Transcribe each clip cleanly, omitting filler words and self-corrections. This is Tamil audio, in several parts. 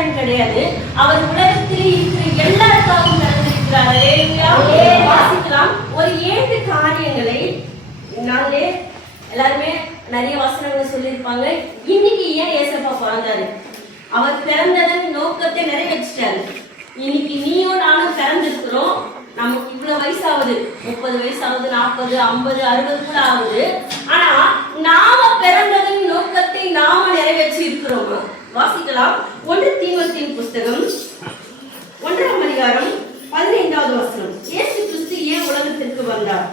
பிறந்தாருன்னு கிடையாது, அவர் உலகத்தில் இருக்கிற எல்லாருக்காகவும் பிறந்திருக்கிறார். வாசிக்கலாம். ஒரு 7 காரியங்களை நாங்களே எல்லாருமே நிறைய வசனங்கள் சொல்லியிருப்பாங்க. இன்னைக்கு ஏன் ஏசப்பா பிறந்தாரு, அவர் பிறந்ததன் நோக்கத்தை நிறைவேற்றிட்டாரு. இன்னைக்கு நீயும் நானும் பிறந்திருக்கிறோம். நமக்கு இவ்வளவு வயசாகுது, 30 வயசாகுது, 40, 50, 60 கூட ஆகுது. ஆனா நாம பிறந்ததன் நோக்கத்தை நாம நிறைவேற்றி இருக்கிறோம். வாசிக்கலாம். 1 தீமோத்தேயு புஸ்தகம் 1ஆம் அதிகாரம் 15வது வசனம். இயேசு கிறிஸ்து ஏன் உலகத்திற்கு வந்தார்?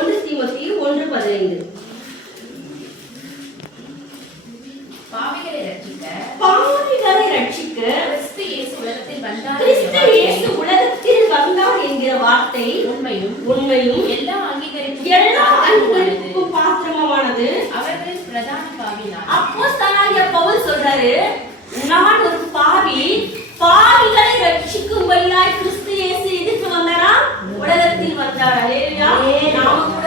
1 தீமோத்தேயு 1:15. பாவிகளை ரட்சிக்க கிறிஸ்து இயேசு உலகத்தில் வந்தார் என்கிற வார்த்தை உண்மையும் எல்லா அங்கீகரிப்புக்கும் பாத்திரமானது. அவர்கள் பிரதான பாவினார். அப்போஸ்தலனாகிய பவுல் சொல்றாரு, நான் ஒரு பாவி, பாவிகளை ரட்சிக்கும்படியாய் கிறிஸ்து இயேசு எதுக்கு வந்தாரா? உலகத்தில் வந்தார். அல்லேலூயா. நாம கூட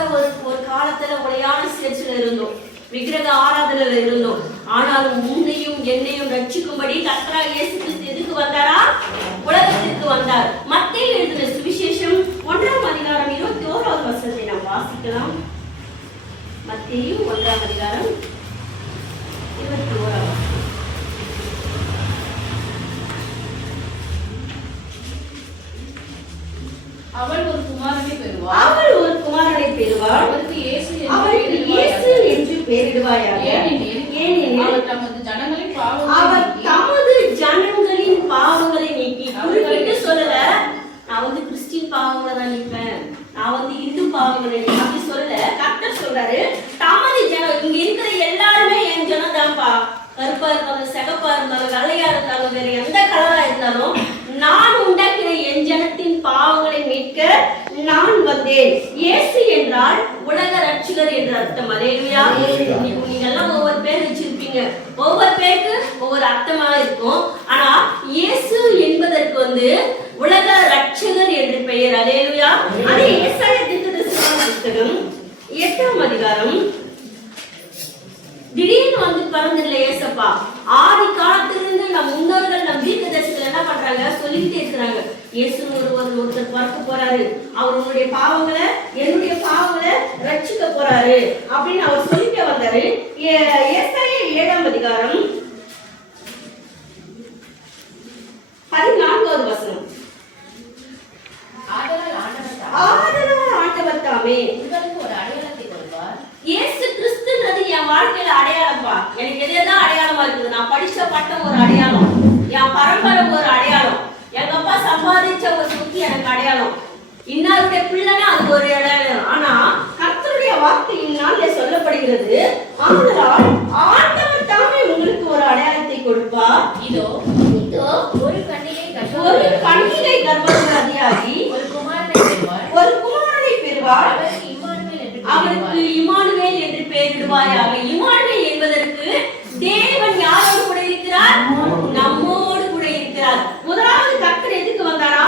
ஒரு காலத்துல உடையான சேர்ச்சில இருந்தோம், விக்கிரக ஆராதனையில இருந்தோம். ஆனாலும் உன்னையும் என்னையும் ரட்சிக்கும்படி கர்த்தராகிய இயேசு கிறிஸ்து எதுக்கு வந்தாரா? உலகத்திற்கு வந்தார். மத்தேயு எழுதின சுவிசேஷம் 1ஆம் அதிகாரம் 21வது வசனத்தை நாம் வாசிக்கலாம். மத்தேயு 1ஆம் அதிகாரம் 21வது. அவள் ஒரு குமாரனை பெறுவாள். அவருக்கு இயேசு என்று பெயரிடுவாயாக. ஏனெனில் அவர் தமது ஜனங்களின் பாவங்களை நீக்கி, குறிப்பிட்டு சொல்லல நான் கிறிஸ்டின் பாவங்களை தான் நீப்பேன், நான் இந்து பாவங்களை அப்படி சொல்லல. கர்த்தர் சொல்றாரு, தமது ஜனம், இங்க இருக்கிற எல்லாருமே என் ஜனம் தான்ப்பா. கருப்பா இருந்தாலும், சிகப்பா இருந்தாலும், வெள்ளையா இருந்தாலும், வேற எந்த கலரா இருந்தாலும், நான் உண்டாக்கின என் ஜனத்தின் பாவங்களை மீட்க நான் வந்தேன். இயேசு என்றால் உலக ரட்சகர் என்று அர்த்தம். அல்லேலூயா. நீங்க எல்லாம் ஒவ்வொரு பேர் வச்சிருப்பீங்க, ஒவ்வொரு பேருக்கு ஒவ்வொரு அர்த்தமா இருக்கும். ஆனா இயேசு என்பதற்கு உலக ரட்சகர் என்று பெயர். அல்லேலூயா. அதே ஏசாயா தீர்க்கதரிசியின் புத்தகம் 8ஆம் அதிகாரம். திடீர்னு பிறந்தில்ல ஏசப்பா. ஆதி காலத்திலிருந்து நம் முன்னோர்கள், நம் தீர்க்கதரிசிகள் என்ன பண்றாங்க, சொல்லிக்கிட்டே இருக்கிறாங்க, இயேசு ஒருத்தர் பிறக்க போறாரு, அவர் உன்னுடைய பாவங்களை, என்னுடைய பாவங்களை ரட்சிக்க போறாரு அப்படின்னு அவர் சொல்லிட்டே வந்தாரு. ஏசாயா 7ஆம் அதிகாரம் 14வது வசனம். ஆதலால் ஆண்டவர் தாமே உங்களுக்கு ஒரு அடையாளத்தை கொடுப்பார். இயேசு கிறிஸ்துன்றது என் வாழ்க்கையில அடையாளம்பா. எனக்கு எதுதான் அடையாளமா இருக்குது? நான் படிச்ச பட்டம் ஒரு அடையாளம், என் பரம்பரை ஒரு அடையாளம், எங்க அப்பா சம்பாதிச்ச ஒரு சொத்து எனக்கு அடையாளம், இன்னாருடைய பிள்ளைனா அது ஒரு அடையாளம். ஆனா கர்த்தருடைய வார்த்தையினால் சொல்லப்படுகிறது, ஆதலால் ஆண்டவர் தாமே உங்களுக்கு ஒரு அடையாளத்தை கொடுப்பார். இதோ ஒரு கன்னிகை கர்ப்பவதியாகி ஒரு குமாரனை பெறுவார். அவருக்கு இம்மானுவேல் என்று பெயரிடுவாயாக. இம்மானுவேல் என்பதற்கு தேவன் யாரோடு கூட இருக்கிறார்? நம்மோடு கூட இருக்கிறார். முதலாவது கர்த்தர் எதுக்கு வந்தாரா?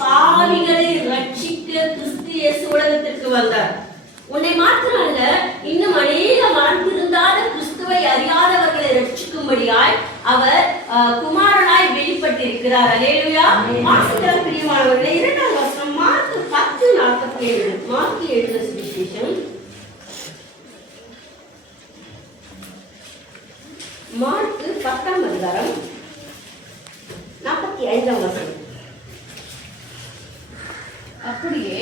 பாவிகளை ரட்சிக்க கிறிஸ்து இயேசு உலகத்திற்கு வந்தார். உன்னை மாத்திரம் அல்ல, இன்னும் அநேக மனம் திருந்தாத கிறிஸ்துவை அறியாதவர்களை ரட்சிக்கும்படியாய் அவர் குமாரனாய் வெளிப்பட்டிருக்கிறார். அல்லேலூயா. வாசிக்கிற பிரியமானவர்களே, 2ஆம் வசனம் மார்க் 10:47. மார்க் எழுதின சுவிசேஷம் மார்க் 10ஆம் அதிகாரம் 45ஆம் வசனம். அப்படியே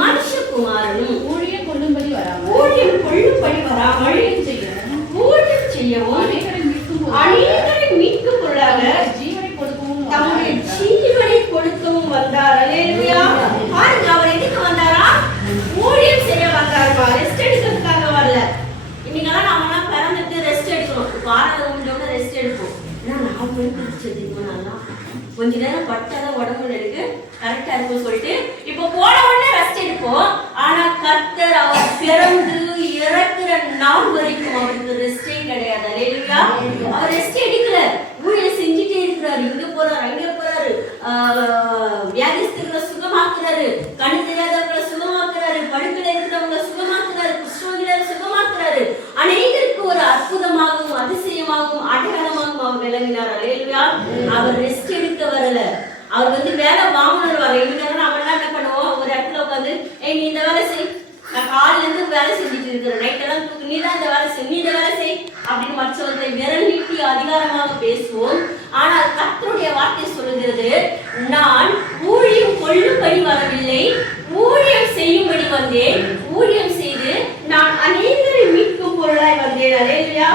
மனுஷகுமாரனும் ஊழியம் கொள்ளும்படி வராமல் ஊழியம் செய்யவும் அநேகரை மீட்கும் பொருளாக ஜீவனை கொடுக்கவும் தம்முடைய ஜீவனை கொடுக்கவும் வந்தார். அல்லேலூயா. பாருங்க, அவர் எதுக்கு வந்தாரா? ஊழியம் செய்ய வந்தாருப்பா. ரெஸ்ட் எடுக்கிறதுக்காக வரல. இன்னைக்கெல்லாம் நாம பிறந்துட்டு ரெஸ்ட் எடுக்கணும், வாரம் முடிஞ்சோட ரெஸ்ட் எடுப்போம். நான் குடிச்சதுக்கு நல்லா கொஞ்ச நேரம் பட்டாதான் உடம்புல இருக்கு, கரெக்டா இருக்கும் சொல்லிட்டு இப்ப போன உடனே ரெஸ்ட் எடுப்போம். ஆனா கர்த்தர் அவர் பிறந்து இறக்குற நாள் வரைக்கும் அவருக்கு ரெஸ்டே கிடையாது. அல்லேலூயா. அவர் ரெஸ்ட் எடுக்கல, ஊழியம் செஞ்சுட்டே இருக்கிறாரு. இங்க போறாரு, அங்க போறாரு, வியாதிஸ்தர்களை சுகமாக்குறாரு, கண்ணு தெரியாதவர்களை சுகமாக்குறாரு, படுக்கையில இருக்கிறவங்களை சுகமாக்குறாரு, குஷ்டரோகிகளை சுகமாக்குறாரு. அநேகருக்கு ஒரு அற்புதமாகவும் அதிசயமாகவும் கிளம்பினார். அல்லேலூயா. அவர் ரெஸ்ட் எடுக்க வரல, அவர் வந்து வேலை வாங்கணும் வரல. இன்னைக்கு நம்ம என்ன பண்ணுவோம், ஒரு இடத்துல உட்காந்து நீ இந்த வேலை செய், நான் காலையில இருந்து வேலை செஞ்சுட்டு இருக்கிறேன், நைட் எல்லாம் நீ தான் இந்த வேலை செய், நீ இந்த வேலை செய் அப்படின்னு மற்றவர்களை விரல் நீட்டி அதிகாரமாக பேசுவோம். ஆனால் கர்த்தருடைய வார்த்தை சொல்லுகிறது, நான் ஊழியம் கொள்ளும்படி வரவில்லை, ஊழியம் செய்யும்படி வந்தேன், ஊழியம் செய்து நான் அநேகரை மீட்கும் பொருளாய் வந்தேன். அல்லேலூயா.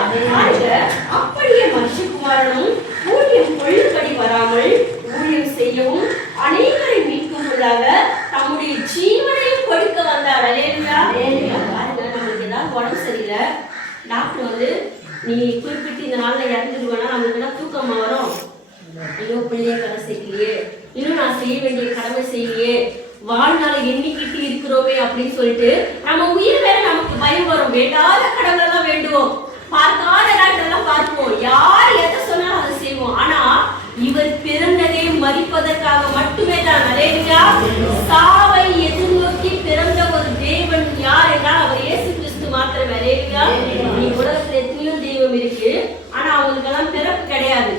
அப்படியே மனுஷகுமாரனும் ஊழியம் கொள்ளும்படி வராமல் ஊழியம் செய்யவும் அநேகரை மீட்கும் பொருளாக தம்முடைய ஜீவனையும் கொடுக்க வந்தார். அல்லேலூயா. பாருங்க, நம்மளுக்கு ஏதாவது உடம்பு சரியில்லை, டாக்டர் வந்து நீ குறிப்பிட்டு இந்த நாள்ல இறந்துடுவேன்னா நம்மளுக்கு என்ன தூக்கமா வரும்? ஐயோ பிள்ளைய கடை செய்யலையே, இன்னும் நான் செய்ய வேண்டிய கடமை செய்யலையே, வாழ்நாளை எண்ணிக்கிட்டு இருக்கிறோமே அப்படின்னு சொல்லிட்டு நம்ம உயிர் வேற நமக்கு பயம் வரும். வேண்டாத கடவுளெல்லாம் வேண்டுவோம், பார்க்காத டாக்டர்லாம் பார்ப்போம், யார் எதை சொன்னாலும் அதை செய்வோம். ஆனா இவர் பிறந்ததே மரிப்பதற்காக மட்டுமே தான். அல்லேலூயா. சாவை எதிர்நோக்கி பிறந்த ஒரு தேவன் யார் என்றால் அவர் இயேசு கிறிஸ்து மாத்திரமே. அல்லேலூயா. நீ உலகத்துல எத்தனையோ தெய்வம் இருக்கு, ஆனா அவங்களுக்கு எல்லாம் பிறப்பு கிடையாது.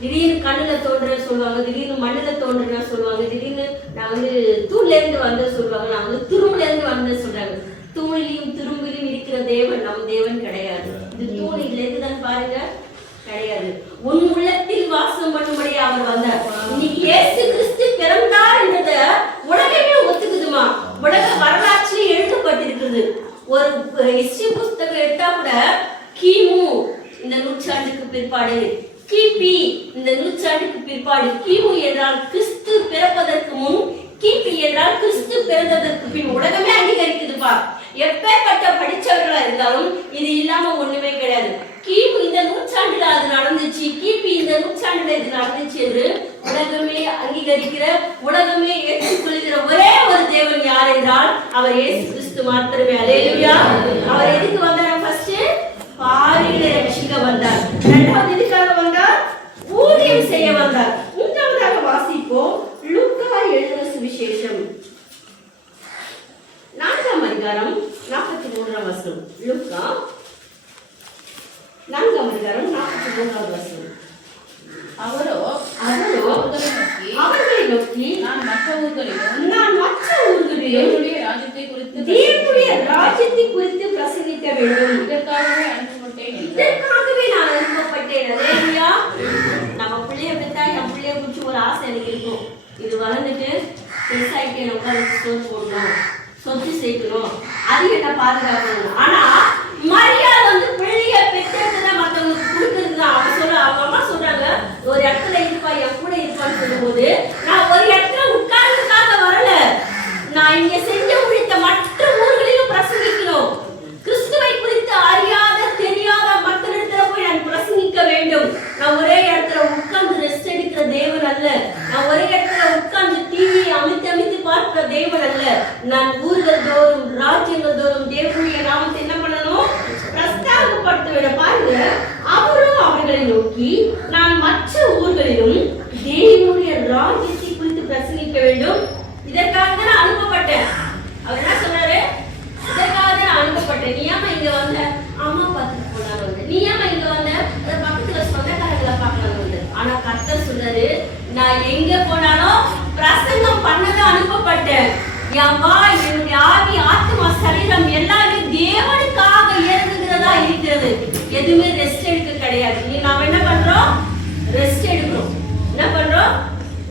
திடீர்னு கண்ணுல தோன்றேன்னு சொல்லுவாங்க, திடீர்னு மண்ணுல தோன்றேன்னு சொல்லுவாங்க, திடீர்னு நான் வந்து தூள்ல இருந்து வந்த சொல்லுவாங்க, நான் வந்து துரும்புல இருந்து வந்தேன்னு சொல்றாங்க. தூணிலையும் துரும்பிலும் இருக்கிற தேவன் நம்ம தேவன் கிடையாது. இது தூண் இதுல இருக்குதான்னு பாருங்க, கிடையாது. உன் உள்ளத்தில் வாசம் பண்ணும்படி அவர் வந்தார். இன்னைக்கு இயேசு கிறிஸ்து பிறந்தார் என்றத உலகமே ஒத்துக்குதுமா. உலக வரலாற்றில் எழுதப்பட்டிருக்கிறது. ஒரு ஹிஸ்டரி புத்தகம் எடுத்தா கூட கிமு இந்த நூற்றாண்டுக்கு பிற்பாடு, கிபி இந்த நூற்றாண்டுக்கு பிற்பாடு, கிமு என்றால் கிறிஸ்து பிறப்பதற்கு முன், கிபி என்றால் கிறிஸ்து பிறந்ததற்கு பின். உலகமே அங்கீகரிக்குதுப்பா. எப்பேற்பட்ட படிச்சவர்களா இருந்தாலும் இது இல்லாம ஒண்ணுமே கிடையாது. கிமு இந்த நூற்றாண்டுல அது நடந்துச்சு, கிபி இந்த நூற்றாண்டுல இது நடந்துச்சு என்று உலகமே அங்கீகரிக்கிற, உலகமே ஏற்றுக்கொள்கிற ஒரே ஒரு தேவன் யார் என்றால் அவர் இயேசு கிறிஸ்து மாத்திரமே. அல்லேலூயா. அவர் எதுக்கு வந்தார்? ஃபர்ஸ்ட் பாவிகளை ரட்சிக்க வந்தார். இரண்டாவது எதுக்காக வந்தார்? ஊழியம் செய்ய வந்தார். மூன்றாவதாக வாசிப்போம், லூக்கா எழுதின சுவிசேஷம் 4ஆம் அதிகாரம் 43ஆம் வசனம். லூக்கா 4ஆம் அதிகாரம் 43ஆம் வசனம். அவர்களை நோக்கி நான் மற்ற ஊர்களிலும் தேவனுடைய ராஜ்யத்தை குறித்து பிரசங்கிக்க வேண்டும், இதற்காகவே நான் அனுப்பப்பட்டேன். அல்லேலூயா. நம்ம பிள்ளைய பெற்றா என் பிள்ளைய குறிச்சு ஒரு ஆசை எனக்கு இருக்கும். இது வளர்ந்துட்டு பெருசாயிட்டு நம்ம சோறு போடணும், சொத்து சேர்க்கணும், அது என்ன பாதுகாக்கணும். ஆனா மரியாதை வந்து பிள்ளைய பெற்றெடுத்துதான் மற்றவங்களுக்கு கொடுக்கறது தான். அவங்க அம்மா சொல்றாங்க, ஒரு இடத்துல இருப்பா, என் கூட இருப்பான்னு சொல்லும் போது, நான் ஒரு இடத்துல உட்கார்ந்துக்காக வரல, நான் இங்க செஞ்ச ஊழியத்தை மற்ற ஊர்களிலும் பிரசங்கிக்கணும். கிறிஸ்துவை குறித்து அறியாத தெரியாத மக்களிடத்துல போய் நான் பிரசங்கிக்க வேண்டும். நான் ஒரே இடத்துல உட்கார்ந்து ரெஸ்ட் எடுக்கிற தேவன் அல்ல, நான் ஒரே இடத்துல உட்கார்ந்து டிவியை அமைத்து பார்க்கிற தேவன் அல்ல. நான் ஊர்கள் தோறும் ராஜ்யங்கள் தோறும் தேவனுடைய நாமத்தை என்ன பண்ணணும்? பிரஸ்தாபப்படுத்த வேண்டும். பாருங்க, அவரும் அவர்களை நோக்கி நான் மற்ற ஊர்களிலும் தேவனுடைய ராஜ்யத்தை குறித்து பிரசங்கிக்க வேண்டும், இதற்காக தான் நான் அனுப்பப்பட்டேன். அவர் என்ன சொன்னாரு? இதற்காக தான் நான் அனுப்பப்பட்டேன். நீ ஏமா இங்க வந்த? அம்மா பார்த்துட்டு போனாங்க வந்து. நீ ஏமா இங்க வந்த? அந்த பக்கத்துல சொந்தக்காரங்களை பார்க்கலாங்க வந்து. ஆனா கர்த்தர் சொன்னாரு, நான் எங்க போனாலும் பிரசங்கம் பண்ணதான் அனுப்பப்பட்டேன். என் வாய், என்னுடைய ஆவி, ஆத்மா, சரீரம் எல்லாமே தேவனுக்காக இயங்குகிறதா இருக்கிறது. எதுவுமே ரெஸ்ட் எடுக்க கிடையாது. நீ நாம என்ன பண்றோம்? ரெஸ்ட் எடுக்கிறோம். என்ன பண்றோம்?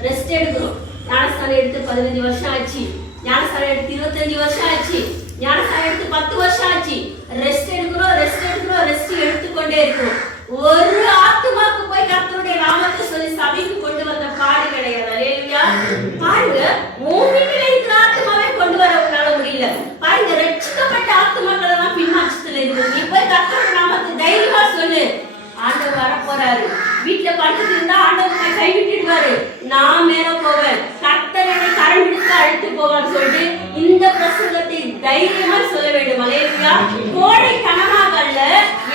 ரெஸ்ட் எடுக்கிறோம். ஞானஸ்தானம் எடுத்து 15 வருஷம் ஆச்சு, ஞானஸ்தானம் எடுத்து 25 வருஷம் ஆச்சு, ஞானஸ்தானம் எடுத்து 10 வருஷம் ஆச்சு. ரெஸ்ட் எடுக்கிறோம், ரெஸ்ட் எடுக்கிறோம், ரெஸ்ட் எடுத்துக்கொண்டே இருக்கிறோம். ஒரு ஆத்துமாக்கு போய் கர்த்தருடைய நாமத்தை சொல்லி சபைக்கு கொண்டு வந்த பாடு கிடையாது. அல்லேலூயா. பாருங்க, மூமியில இருக்கிற ஆத்துமாவே கொண்டு வர உங்களால முடியல. பாருங்க, ரட்சிக்கப்பட்ட ஆத்துமாக்கள் எல்லாம் பின்மாற்றத்துல இருக்கு. நீ போய் கர்த்தருடைய நாமத்தை தைரியமா சொல்லு, ஆண்டவர் வரப்போறாரு. வீட்டுல படுத்துட்டு இருந்தா ஆண்டவர் கைவிட்டுடுவாரு, நான் மேல போவேன், கர்த்தர் என்னை கரம் பிடித்து அழைத்து போவான்னு சொல்லிட்டு இந்த பிரசங்கத்தை தைரியமா சொல்ல வேண்டும். அல்லேலூயா. கோடை கனமாக அல்ல,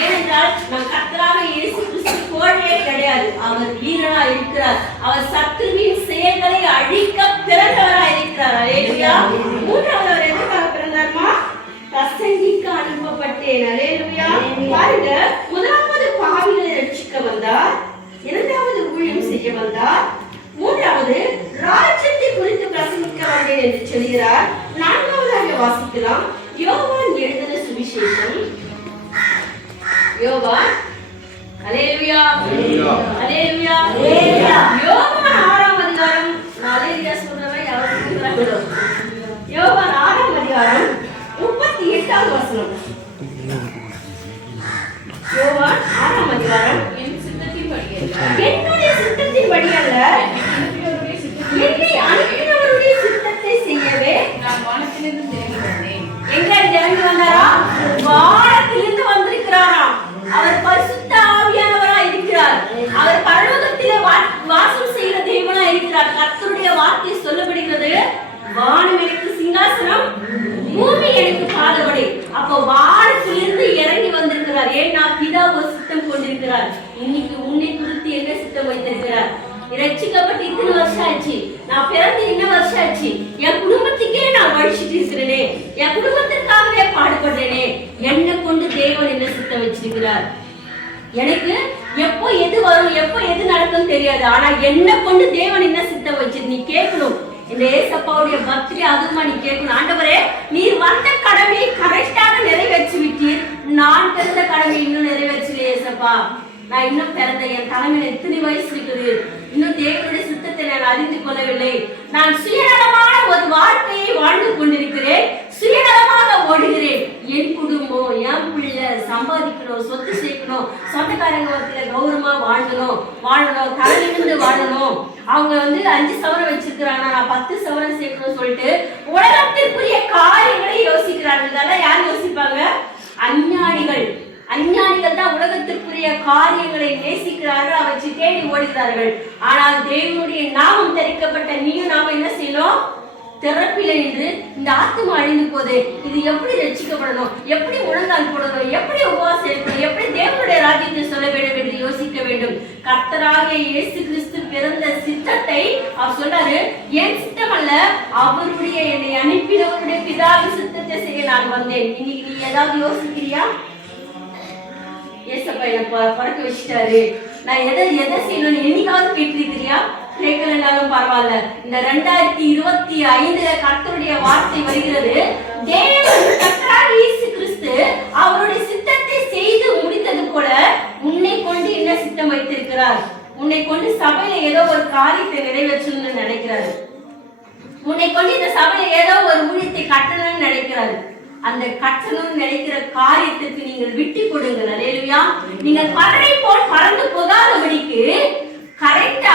ஏனென்றால் நம் கர்த்தராக இயேசு கிறிஸ்து கோடையே கிடையாது. அவர் வீரனா இருக்கிறார். அவர் சத்துருவின் செயல்களை அழிக்க பிறந்தவரா இருக்கிறார். அல்லேலூயா. மூன்றாவது அவர் எதற்காக பிறந்தார்மா? பிரசங்கிக்க அனுப்பப்பட்டேன். அல்லேலூயா. பாருங்க, முதலாவது பாவிகளை ரட்சிக்க வந்தார். அல்லேலூயா அல்லேலூயா. அல்லேலூயா யோவான் 6ஆம் அதிகாரம் அல்லேலூயா சொல்றவங்க யாரும் இருக்கிறாங்களோ யோவான் 6ஆம் அதிகாரம் 38வது வசனம் யோவான் 6ஆம் அதிகாரம் என் சித்தத்தின்படி அல்ல, என்னுடைய சித்தத்தின்படி அல்ல என்னை என்னை அனுப்பினவருடைய சித்தத்தின்படி அனுப்பினவருடைய சித்தத்தை செய்யவே நான் வானத்திலிருந்து திரும்பி வந்தேன். எங்க இறங்கி வந்தாரா? வானத்திலிருந்து வந்திருக்கிறாராம். அவர் பரிசுத்த ஆவியானவரா இருக்கிறார். அவர் பரலோகத்திலே வாசம் செய்கிற தேவனா இருக்கிறார். கர்த்தருடைய வார்த்தை சொல்லப்படுகிறது, வானம் எனக்கு சிங்காசனம், பூமி எனக்கு பாதபடி. அப்போ வானத்திலிருந்து இறங்கி வந்திருக்கிறார். ஏன்னா பிதா ஒரு சித்தம் கொண்டிருக்கிறார். இன்னைக்கு உன்னை குறித்து என்ன சித்தம் வைத்திருக்கிறார்? ரட்சிக்கப்பட்டு இத்தனை வருஷம் ஆச்சு, நான் பிறந்து இன்னும் வருஷம் ஆச்சு, என் குடும்பத்துக்கே நான் வழிச்சிட்டு இருக்கிறேனே, என் குடும்பத்திற்காகவே பாடுபடுறேனே, என்னை கொண்டு தேவன் என்ன சித்தம் வச்சிருக்கிறார்? எனக்கு எப்போ எது வரும், எப்போ எது நடக்கும் தெரியாது. ஆனா என்ன கொண்டு தேவன் என்ன சித்தம் வச்சிரு நீ கேட்கணும். இந்த ஏசப்பாவுடைய பக்தி அதுமா நீ கேட்கணும். ஆண்டவரே, நீர் வந்த கடமையை கரெக்டாக நிறைவேற்றி விட்டீர், நான் பிறந்த கடமை இன்னும் நிறைவேற்றலையே ஏசப்பா. நான் இன்னும் பிறந்த என் தலைமையில எத்தனை வயசு இருக்குது, இன்னும் தேவனுடைய சித்தத்தை நான் அறிந்து கொள்ளவில்லை. நான் சுயநலமான ஒரு வாழ்க்கையை வாழ்ந்து கொண்டிருக்கிறேன், சுயநலமாக ஓடுகிறேன். என் குடும்பம், என் பிள்ளை சம்பாதிக்கணும், சொத்து சேர்க்கணும், சொந்தக்காரங்க மத்தியில கௌரவமா வாழணும், தலையிலிருந்து வாழணும். அவங்க 5 சவரம் வச்சிருக்கிறாங்க, நான் 10 சவரம் சேர்க்கணும் சொல்லிட்டு உலகத்திற்குரிய காரியங்களை யோசிக்கிறார்கள். இதெல்லாம் யார் யோசிப்பாங்க? அஞ்ஞானிகள் தான் உலகத்திற்குரிய காரியங்களை நேசிக்கிறார்கள், அவற்றை தேடி ஓடுகிறார்கள். ஆனால் தேவனுடைய நாமம் தரிக்கப்பட்ட நீயும் நாம என்ன செய்யணும்? திறப்பில என்று இந்த ஆத்மா அழிந்து போது இது எப்படி ரட்சிக்கப்படணும், எப்படி முழங்கால் போடணும், எப்படி உபவாசம் இருக்கணும், எப்படி தேவனுடைய ராஜ்யத்தை சொல்ல வேண்டும் என்று யோசிக்க வேண்டும். கர்த்தராகிய இயேசு கிறிஸ்து பிறந்த சித்தத்தை அவர் சொன்னாரு, என் சித்தம் அல்ல, அவருடைய என்னை அனுப்பினவருடைய பிதாவின் சித்தத்தை செய்ய நான் வந்தேன். இன்னைக்கு நீ ஏதாவது யோசிக்கிறியா? ஏசப்பா என்ன பறக்க வச்சுட்டாரு, நான் எதை செய்யணும்னு என்னைக்காவது கேட்டிருக்கிறியா? கேட்கலனாலும் பரவாயில்ல. இந்த 2025 கர்த்தருடைய வார்த்தை வருகிறது. தேவன் கர்த்தராகிய இயேசு கிறிஸ்து அவருடைய சித்தத்தை செய்து முடித்தது போல உன்னை கொண்டு என்ன சித்தம் வைத்திருக்கிறார்? உன்னை கொண்டு சபையில ஏதோ ஒரு காரியத்தை நிறைவேற்றணும்னு நினைக்கிறாரு. உன்னை கொண்டு இந்த சபையில ஏதோ ஒரு ஊழியத்தை கட்டணும்னு நினைக்கிறாரு. அந்த கட்டணம் நினைக்கிற காரியத்துக்கு நீங்கள் விட்டு கொடுங்க. அல்லேலூயா. நீங்கள் பறவை போல் பறந்து போகாதபடிக்கு கரெக்டா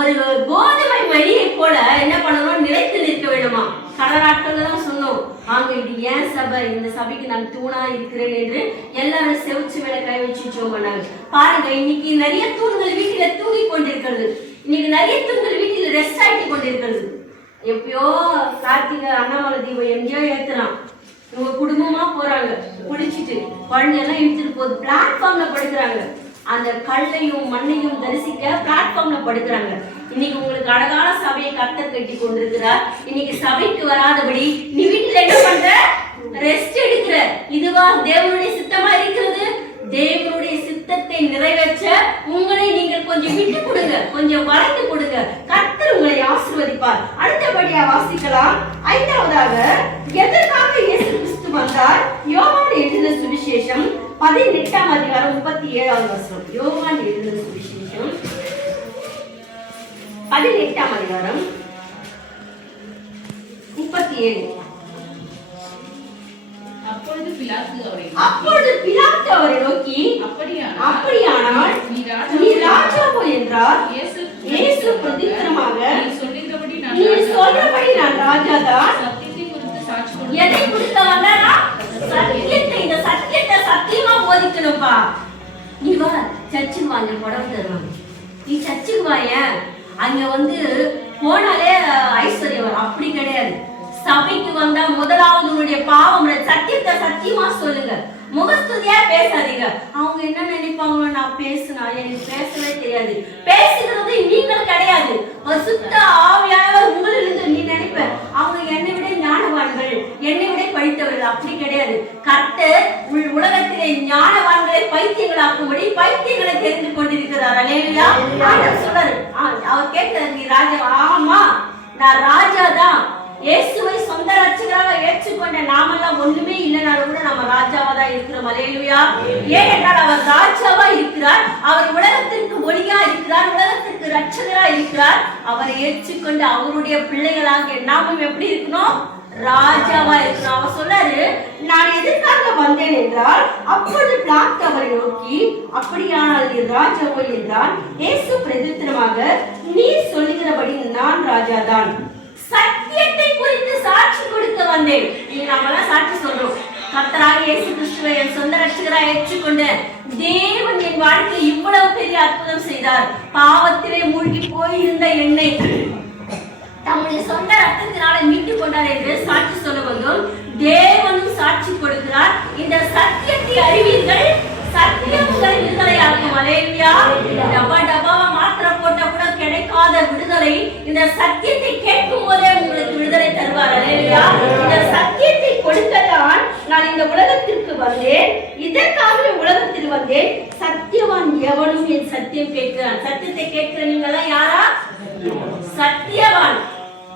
ஒரு கோதுமை மணியை போல என்ன பண்ணணும்? நிலைத்து நிற்க வேண்டுமா? கடநாட்கள் தான் சொன்னோம், வாங்க இது ஏன் சபை, இந்த சபைக்கு நான் தூணா இருக்கிறேன் என்று எல்லாரும் செவுச்சு மேல கை வச்சு பண்ணாங்க. பாருங்க, இன்னைக்கு நிறைய தூண்கள் வீட்டுல தூங்கி கொண்டிருக்கிறது. இன்னைக்கு நிறைய தூண்கள் வீட்டுல ரெஸ்ட் ஆகி கொண்டிருக்கிறது. எப்பயோ கார்த்திகை அண்ணாமலை தீபம் எங்கேயோ ஏத்துறான், இவங்க குடும்பமா போறாங்க, குளிச்சுட்டு குழந்தையெல்லாம் இழுத்துட்டு போகுது, பிளாட்ஃபார்ம்ல படுக்கிறாங்க. அந்த கல்லையும் மண்ணையும் தரிசிக்க பிளாட்ஃபார்ம்ல படுக்கிறாங்க. இன்னைக்கு உங்களுக்கு அழகான சபையை கர்த்தர் கட்டி கொண்டிருக்கிறார். இன்னைக்கு சபைக்கு வராதபடி நீ வீட்டுல என்ன பண்ற? ரெஸ்ட் எடுக்கிற. இதுவா தேவனுடைய சித்தமா இருக்கிறது? தேவனுடைய சித்தத்தை நிறைவேற்ற உங்களை நீங்கள் கொஞ்சம் விட்டு கொடுங்க, கொஞ்சம் வளைந்து கொடுங்க. கர்த்தர் உங்களை ஆசீர்வதிப்பார். அடுத்தபடியா வாசிக்கலாம். 5வதாக எதற்காக இயேசு கிறிஸ்து வந்தார்? யோவான் எழுதின சுவிசேஷம் 18ஆம் அதிகாரம் 37வது வசனம். யோவான் எழுதின சுவிசேஷம் 18ஆம் அதிகாரம் 37. அப்பொழுது பிலாத்து அவரை நோக்கி, அப்படியானால் நீ ராஜாவோ என்றார். இயேசு பிரதித்திரமாக, நீ சொல்றபடி நான் ராஜாதான். எதை குறித்து வந்தாரா? சத்தியத்தை. இந்த சத்தியத்தை சத்தியமா போதிக்கணும்பா. நீ வா சர்ச்சுக்கு வாங்க, புடவை தருவாங்க. நீ சர்ச்சுக்கு வாய, அங்க போனாலே ஐஸ்வர்யம் வரும். அப்படி கிடையாது. சபைக்கு வந்தா முதலாவது உன்னுடைய பாவம், சத்தியத்தை சத்தியமா சொல்லுங்க, முகஸ்துதியா பேசாதீங்க. அவங்க என்ன நினைப்பாங்களோ, நான் பேசினா எனக்கு பேசவே தெரியாது. பேசுகிறது நீங்கள் கிடையாது, சுத்த ஆவியானவர் உங்களிலிருந்து நீ நினைப்ப அவங்க என்னை விட ஞானவான்கள், என்னை விட படித்தவர்கள். அப்படி கிடையாது. கர்த்தர் உலகத்திலே ஞானவான்களை பைத்தியங்களாக்கும்படி பைத்தியங்களை தெரிந்து கொண்டிருக்கிறார். அல்லேலூயா. ஆண்டவர் சொல்றாரு, அவர் கேட்கிறார், நீ ராஜா? ஆமா, நான் ராஜாதான். இயேசுவை சொந்த ரட்சகராக ஏற்றுக்கொண்ட நாமெல்லாம் ஒண்ணுமே இல்லைனாலும் கூட நம்ம ராஜாவா தான் இருக்கிறோம். அல்லேலூயா. ஏனென்றால் அவர் ராஜாவா இருக்கிறார். இருக்கிறார். அவர் உலகத்திற்கு ஒளியா இருக்கிறார், உலகத்திற்கு ரட்சகரா இருக்கிறார். அவரை ஏற்றுக்கொண்டு அவருடைய பிள்ளைகளாக நாமும் எப்படி இருக்கணும்? ராஜாவா இருக்கணும். அவர் சொல்றாரு, நான் எதற்காக வந்தேன் என்றால், அப்பொழுது பிலாத்து அவரை நோக்கி, அப்படியானால் நீ ராஜாவோ என்றான். இயேசு பிரதித்திரமாக, நீ சொல்லுகிறபடி நான் ராஜாதான். சத்தியத்தை குறித்து சாட்சி கொடுக்க வந்தேன். நீங்க நம்மளாம் சாட்சி சொல்றோம். கர்த்தராகிய இயேசு கிறிஸ்துவை என் சொந்த ரட்சகராய் ஏற்றுக்கொண்ட தேவன் என் வாழ்க்கையில் இவ்வளவு பெரிய அற்புதம் செய்தார். பாவத்திலே மூழ்கி போயிருந்த என்னை தம்முடைய சொந்த ரத்தத்தினால மீட்டு கொண்டார் என்று சாட்சி சொல்ல வந்தோம். தேவனும் சாட்சி கொடுக்கிறார். இந்த சத்தியத்தை அறிவீர்கள், சத்தியம் உங்களை விடுதலையாக்கும். அல்லேலூயா. டப்பாவா மாத்திரை போட்ட கூட கிடைக்காத விடுதலை இந்த சத்தியத்தை கேட்கும் போதே உங்களுக்கு விடுதலை தருவார். அல்லேலூயா. இந்த சத்தியத்தை கொடுக்கத்தான் நான் இந்த உலகத்திற்கு வந்தேன். இதற்காகவே உலகத்தில் வந்தேன். சத்தியவான் எவனும் என் சத்தியம் கேட்கிறான். சத்தியத்தை கேட்கிற நீங்களாம் யாரா? சத்தியவான்.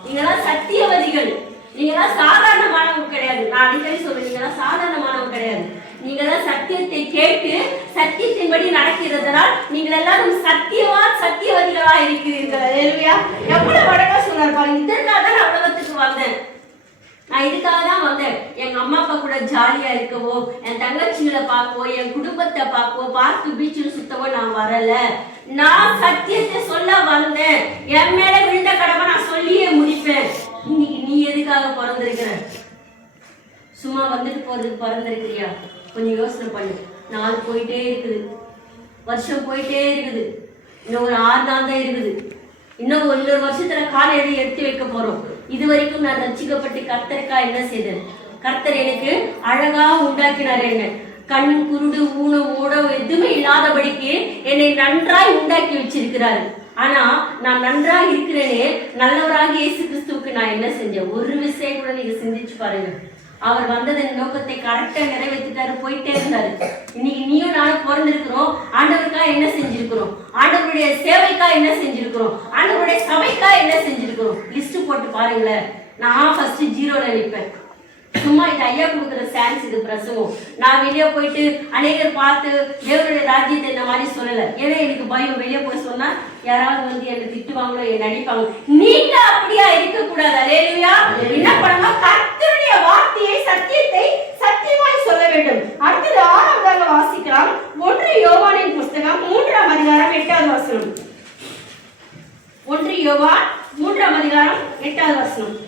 நீங்களாம் சத்தியவதிகள். நீங்களாம் சாதாரணமானவங்க கிடையாது. நான் அடிக்கடி சொல்றேன், நீங்களாம் சாதாரணமானவங்க கிடையாது. நீங்களாம் சத்தியத்தை கேட்டு சத்தியத்தின்படி நடக்கிறதுனால் நீங்கள் எல்லாரும் சத்தியவான் சத்தியவதிகளா இருக்கிறீர்கள். அல்லேலூயா. எவ்வளவு அழகா சொன்னார் பாருங்க. இதற்காக தான் நான் உலகத்துக்கு வந்தேன். நான் இதுக்காக தான் வந்தேன். எங்க அம்மா அப்பா கூட ஜாலியா இருக்கவோ, என் தங்கச்சிங்களை பார்க்கவோ, என் குடும்பத்தை பார்க்கவோ, பார்த்து பீச்சில் சுத்தவோ நான் வரல. நான் சத்தியத்தை சொல்ல வந்தேன். என் மேல விழுந்த கடமை நான் சொல்லியே முடிப்பேன். இன்னைக்கு நீ எதுக்காக பிறந்திருக்கிற? சும்மா வந்துட்டு போறதுக்கு பிறந்திருக்கிறியா? கொஞ்சம் யோசனை பண்ணு. நாள் போயிட்டே இருக்குது, வருஷம் போயிட்டே இருக்குது, இன்னும் ஒரு 6 நாள் தான் இருக்குது. இன்னொரு வருஷத்துல காலையில எடுத்து வைக்க போறோம். இது வரைக்கும் நான் ரட்சிக்கப்பட்டு கர்த்தருக்கா என்ன செய்தேன்? கர்த்தர் எனக்கு அழகா உண்டாக்கினார். என்ன கண் குருடு ஊனம் ஊடம் எதுவுமே இல்லாதபடிக்கு என்னை நன்றாய் உண்டாக்கி வச்சிருக்கிறாரு. ஆனா நான் நன்றாக இருக்கிறேனே, நல்லவராக இயேசு கிறிஸ்துவுக்கு நான் என்ன செஞ்சேன்? ஒரு விஷயம் கூட நீங்க சிந்திச்சு பாருங்க. அவர் வந்ததன் நோக்கத்தை கரெக்டா நிறைவேற்றிட்டாரு, போயிட்டே இருந்தாரு. இன்னைக்கு நீயும் நானும் பிறந்திருக்கிறோம். ஆண்டவருக்காக என்ன செஞ்சிருக்கிறோம்? ஆண்டவருடைய சேவைக்கா என்ன செஞ்சிருக்கிறோம்? ஆண்டவருடைய சபைக்கா என்ன செஞ்சிருக்கிறோம்? லிஸ்ட் போட்டு பாருங்களேன். நான் ஃபர்ஸ்ட் 0ல நிற்பேன். சும்மா இது ஐயா கொடுக்குற சான்ஸ், இது பிரசவம். நான் வெளியே போயிட்டு அநேகர் பார்த்து தேவனுடைய ராஜ்யத்தை இந்த மாதிரி சொல்லலை. ஏன்னா எனக்கு பயம், வெளியே போய் சொன்னா யாராவது வந்து என்னை திட்டுவாங்களோ, என்னை நடிப்பாங்க. நீங்க அப்படியா இருக்கக்கூடாது. அல்லேலூயா. என்ன பண்ணணும்? கர்த்தருடைய வார்த்தையை, சத்தியத்தை சத்தியமாய் சொல்ல வேண்டும். அடுத்தது 6வதாக வாசிக்கலாம். 1 யோவானின் புஸ்தகம் 3ஆம் அதிகாரம் 8வது வசனம். 1 யோவான் 3ஆம் அதிகாரம் 8வது வசனம்.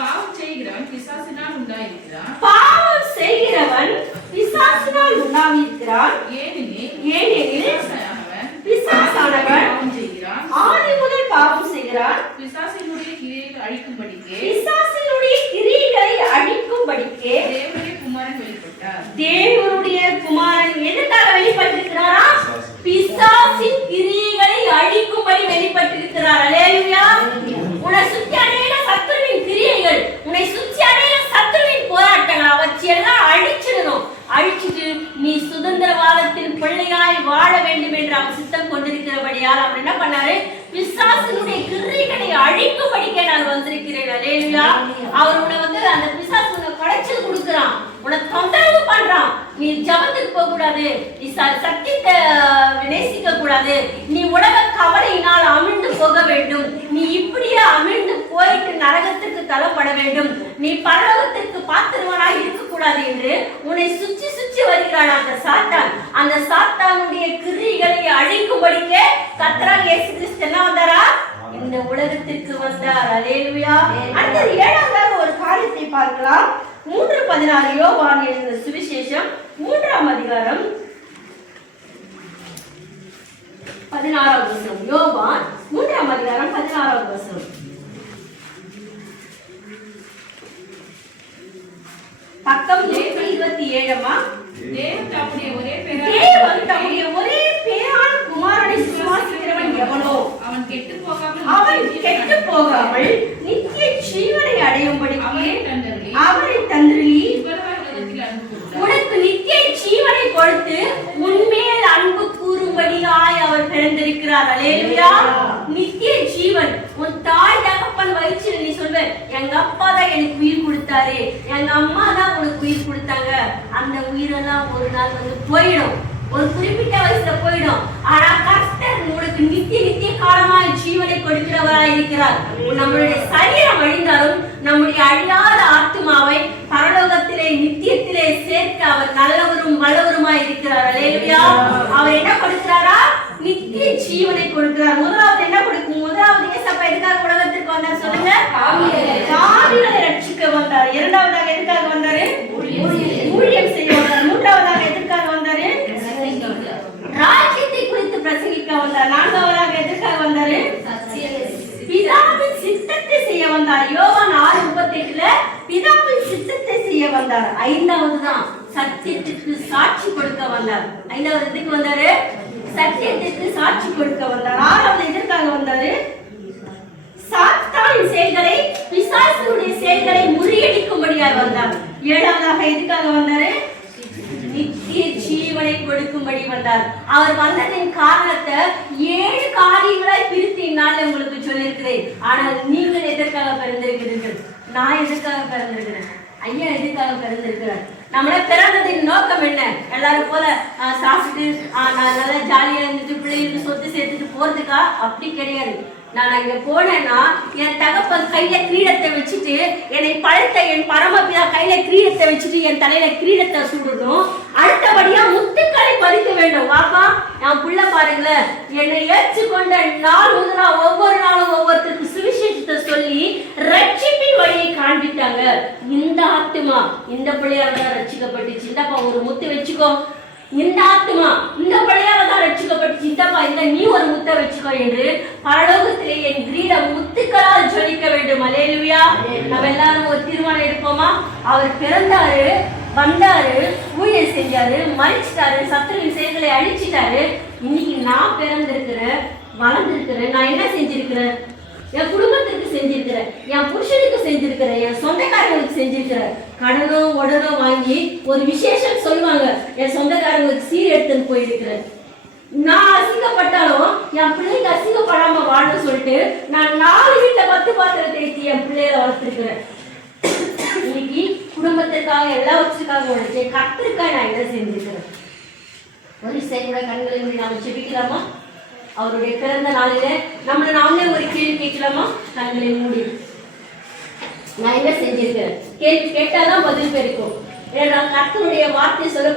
பாவம் செய்கிறவன் பிசாசினால் உண்டாயிருக்கிறான். பாவம் செய்கிறவன் பிசாசினால் உண்டாயிருக்கிறான். ஏனெனில் பிசாசானவன் பாவம் செய்கிறான். ஆதி முதல் பாவம் செய்கிறான். பிசாசினுடைய கிரியைகளை அழிக்கும்படிக்கே தேவனுடைய குமாரன் வெளிப்பட்டார். தேவனுடைய குமாரன் எதற்காக வெளிப்பட்டிருக்கிறாரா? பிசாசின் கிரியைகளை அழிக்கும்படி வெளிப்பட்டிருக்கிறார். அல்லேலூயா. உன்னை சுற்றி அடையில சத்துருவின் கிரியைகள், உன்னை சுற்றி அடையில சத்துருவின் போராட்டங்கள் அவற்றை எல்லாம் அழிச்சிடணும். அழிச்சிட்டு நீ சுதந்திரவாதத்தின் பிள்ளையாய் வாழ வேண்டும் என்று அவர் சித்தம் கொண்டிருக்கிறபடியால் அவர் என்ன பண்ணாரு? பிசாசினுடைய கிரியைகளை அழிக்கும்படிக்கே நான் வந்திருக்கிறேன். அல்லேலூயா. அவர் உன்னை வந்து அந்த பிசாசு உன்னை குடைச்சல் கொடுக்குறான், உன்னை தொந்தரவு பண்றான். நீ ஜபத்துக்கு போக கூடாது, நீ சத்தியத்தை நேசிக்க கூடாது, நீ உலக கவலையினால் அமிழ்ந்து போக வேண்டும், நீ இப்படியே அமிழ்ந்து போயிட்டு நரகத்துக்கு தள்ளப்பட வேண்டும், நீ பரலோகத்திற்கு பாத்திரவனாய் இருக்கக்கூடாது என்று உன்னை சுற்றி சுற்றி வருகிறான் அந்த சாத்தான். அந்த சாத்தானுடைய கிரியைகளை அழிக்கும்படிக்கே கர்த்தராகிய இயேசு கிறிஸ்து என்ன வந்தாரா? இந்த உலகத்திற்கு வந்தார். அல்லேலூயா. அடுத்து 7வதாக ஒரு காரியத்தை பார்க்கலாம். 3:16 யோவான் எழுதின சுவிசேஷம் 3ஆம் அதிகாரம் 16வது வசனம். யோவான் 3ஆம் அதிகாரம் 16வது வசனம். பக்கம் 27. தேவன் தம்முடைய ஒரே பேரான குமாரனை விசுவாசிக்கிறவன் எவனோ அவன் கெட்டுப் போகாமல் நித்திய ஜீவனை அடையும்படி அவரை தந்தருளி உனக்கு நித்திய ஜீவனை கொடுத்து உன்மேல் அன்பு கூறும்படியாய் அவர் பிறந்திருக்கிறார். அல்லேலூயா. நித்திய ஜீவன். உன் தாய் தகப்பன் வயிற்றில் நீ சொல்வ, எங்க அப்பா தான் எனக்கு உயிர் கொடுத்தாரு, எங்க அம்மா தான் உனக்கு உயிர் கொடுத்தாங்க. அந்த உயிரெல்லாம் ஒரு நாள் வந்து போயிடும். ஒரு குறிப்பிட்ட வயசுல போயிடும். ஆனா கர்த்தர் உனக்கு நித்திய நித்திய காலமாய் ஜீவனை கொடுக்கிறவராய் இருக்கிறார். நம்மளுடைய சரீரம் அழிந்தாலும் நம்முடைய அழியாத ஆத்துமாவை பரலோகத்திலே நித்தியத்திலே சேர்க்க அவர் நல்லவரும் வல்லவருமாய் இருக்கிறார். அல்லேலூயா. அவர் என்ன கொடுக்கிறாரா? நித்திய ஜீவனை கொடுக்கிறார். முதலாவது என்ன கொடுக்கும்? முதலாவது இயேசப்பா எதுக்காக உலகத்திற்கு வந்தார் சொல்லுங்க? பாவிகளை ரட்சிக்க வந்தார். இரண்டாவதாக எதுக்காக வந்தாரு? ஊழியம் செய்ய வந்தார். மூன்றாவதாக எதற்காக வந்தாரு? ராஜ்யத்தை குறித்து பிரசங்கிக்க வந்தார். நான்காவதாக எதற்காக வந்தாரு? பிதாவின் சித்தத்தை செய்ய வந்தார். யோவான் 6:38ல பிதாவின் சித்தத்தை செய்ய வந்தார். ஐந்தாவது தான் சத்தியத்திற்கு சாட்சி கொடுக்க வந்தார். ஐந்தாவது எதுக்கு வந்தாரு? சத்தியத்திற்கு சாட்சி கொடுக்க வந்தார். ஆறாவது எதற்காக வந்தாரு? சாத்தானின் செயல்களை, பிசாசுடைய செயல்களை முறியடிக்கும்படியாக வந்தார். ஏழாவதாக எதுக்காக வந்தாரு? நித்திய ஜீவனை கொடுக்கும்படி வந்தார். அவர் வந்ததின் காரணத்தை 7 காரியங்களாய் பிரித்து இந்நாள் உங்களுக்கு சொல்லியிருக்கிறேன். ஆனால் நீங்கள் எதற்காக பிறந்திருக்கிறீர்கள்? நான் எதற்காக பிறந்திருக்கிறேன்? ஐயா எதுக்காக பிறந்திருக்கிறார்? நம்மள பிறந்ததின் நோக்கம் என்ன? எல்லாரும் போல சாப்பிட்டு நல்லா ஜாலியா இருந்துட்டு பிள்ளைகளுக்கு சொத்து சேர்த்துட்டு போறதுக்கா? அப்படி கிடையாது. நான் அங்க போனேன்னா என் தகப்பன் கையில கிரீடத்தை வச்சுட்டு, என்னை படைத்த என் பரமபிதா கையில கிரீடத்தை வச்சுட்டு என் தலையில கிரீடத்தை சூடணும். அடுத்தபடியா முத்துக்களை பறிக்க வேண்டும். வாப்பா என் புள்ள பாருங்களேன், என்னை ஏற்றுக்கொண்ட நாள் முதலா ஒவ்வொரு நாளும் ஒவ்வொருத்தருக்கு சுவிசேஷத்தை சொல்லி ரட்சிப்பின் வழியை காண்பித்தாங்க. இந்த ஆத்துமா இந்த பிள்ளையால தான் ரட்சிக்கப்பட்டுச்சு. இந்தப்பா ஒரு முத்து வச்சுக்கோ. இந்த ஆத்துமா இந்த பிள்ளையால தான் ரட்சிக்கப்பட்டுச்சு. இந்தப்பா இந்த நீ ஒரு முத்தை வச்சுக்கோ என்று பரலோகத்திலே என் கிரீடம் முத்துக்களால் ஜொலிக்க வேண்டும். அல்லேலூயா. நம்ம எல்லாரும் ஒரு தீர்மானம் எடுப்போமா? அவர் பிறந்தாரு, வந்தாரு, ஊழியம் செஞ்சாரு, மறிச்சிட்டாரு, சத்துருவின் செயல்களை அழிச்சிட்டாரு. இன்னைக்கு நான் பிறந்திருக்கிறேன், வளர்ந்திருக்கிறேன். நான் என்ன செஞ்சிருக்கிறேன்? என் குடும்பத்திற்கு செஞ்சிருக்கிறேன், என் புருஷனுக்கு செஞ்சிருக்கிறேன், என் சொந்தக்காரங்களுக்கு செஞ்சிருக்கிறேன். கடனோ உடனோ வாங்கி ஒரு விசேஷம் சொல்லுவாங்க, என் சொந்தக்காரங்களுக்கு சீர் எடுத்துன்னு போயிருக்கிறேன். நான் அசிங்கப்பட்டாலும் என் பிள்ளைக்கு அசிங்கப்படாம வாழன்னு சொல்லிட்டு நான் 4 வீட்டுல 10 பாத்திரத்தை ஏற்றி என் பிள்ளைகளை வளர்த்துருக்கிறேன். இன்னைக்கு குடும்பத்திற்காக எல்லாவற்றுக்காக உழைச்சு கர்த்தருக்காக நான் என்ன செஞ்சிருக்கிறேன்? ஒரு செயலோட கண்களை மூடி நாம செபிக்கலாமா? அவருடைய பிறந்த நாளிலே நம்மளை நாமளே ஒரு கேள்வி கேட்கலாமா? கண்களை மூடி நான் என்ன செஞ்சிருக்கிறேன் கேள்வி கேட்டாதான் பதில் பெருக்கும். ஏன்னா கர்த்தருடைய வார்த்தை சொல்லப்பட்ட